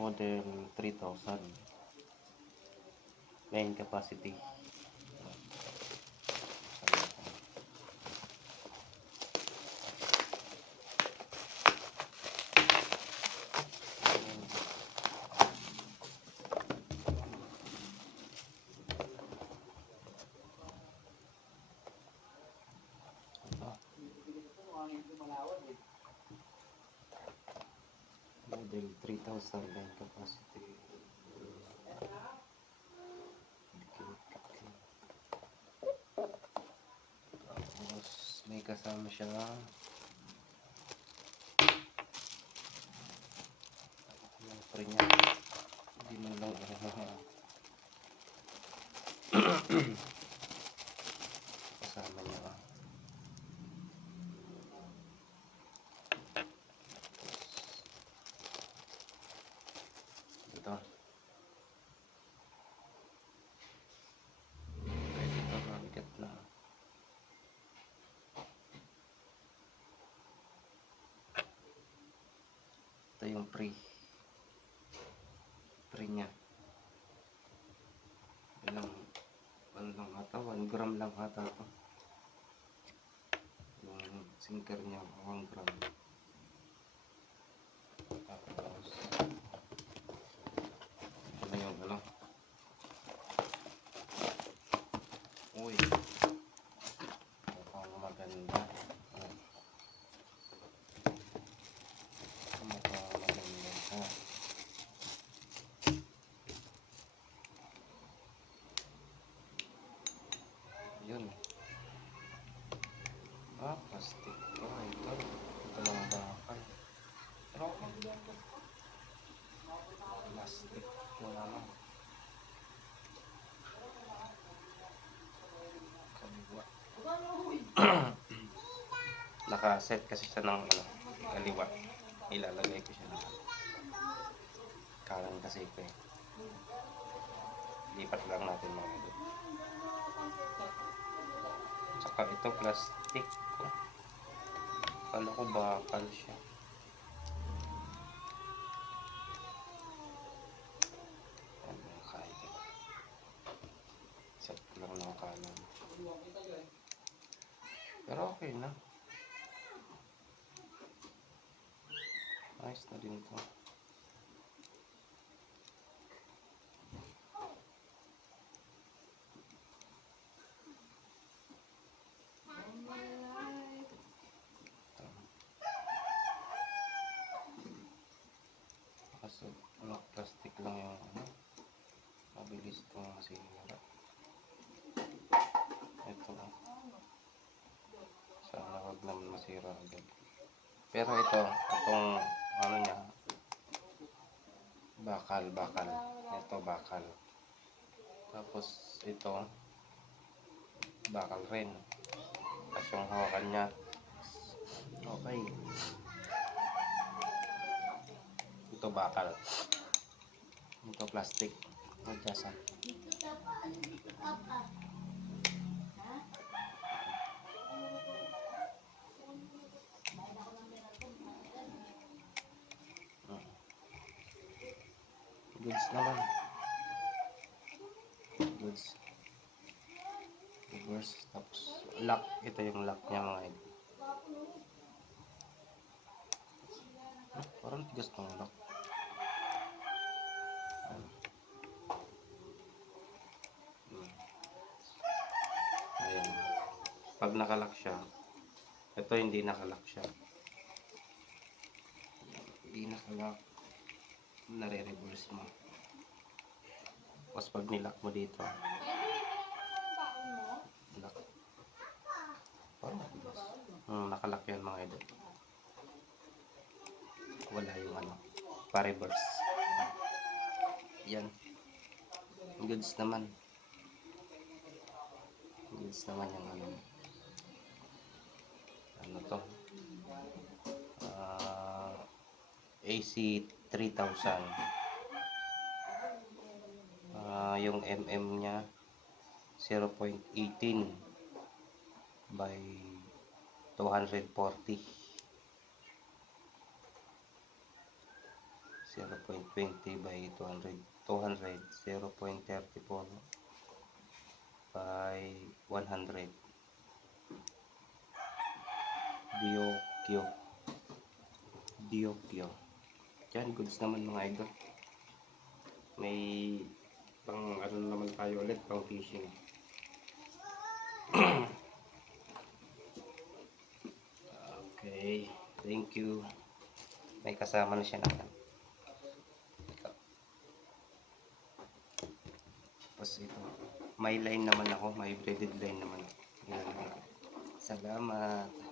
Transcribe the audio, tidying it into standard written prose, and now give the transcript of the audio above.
model 3000 main capacity. Model 3000 main capacity. Tapos may kasama siya yung pre niya. Hindi man lang kasama niya ito. Kahit ito mabigat na. Ito yung pre niya. Ilang ano lang ata, 1 gram lang ata ito. Yung sinker niya 1 gram. Tapos ito na yung ano. Uy, mukhang maganda. Mukhang maganda. Yun. Plastic to. Ito lang bakal. Pero plastic to naman. Kaliwa. Nakaset kasi siya ng ano, kaliwa. Ilalagay ko siya ng kanan kasi ito eh. Lipat lang natin mga ito. Tsaka ito plastic. Kala ko bakal siya. Kahit ito. Set lang ng kanan. Pero okay na. Nice na din ito. Kaso plastic lang yung ano, mabilis itong masira. Ito lang. Sana wag naman masira agad. Pero itong ano niya, bakal. Ito bakal. Tapos ito bakal rin. Tapos yung hawakan niya okay. Ito bakal. Ito plastic. Magkasa. Goods naman. Goods. Reverse. Tapos lock. Ito yung lock niya mga idol. Parang tigas ng lock. Ayan. Pag nakalock siya, ito hindi nakalock siya. Hindi nakalock. Nare-reverse mo. Tapos pag nilock mo dito, lock. Parang tigas. Nakalock yan mga idol. Wala yung ano, pa-reverse. Yan. Goods naman. Goods naman yung ano. Ano to? AC 3000. Yung mm niya 0.18 by 240. 0.20 by 200, 0.34 by 100. Diokyo. Yan, goods naman mga idol. May pang ano naman tayo ulit, pang fishing. Okay, thank you. May kasama na siya naman. Tapos ito, may line naman ako, may braided line naman. Yan. Salamat.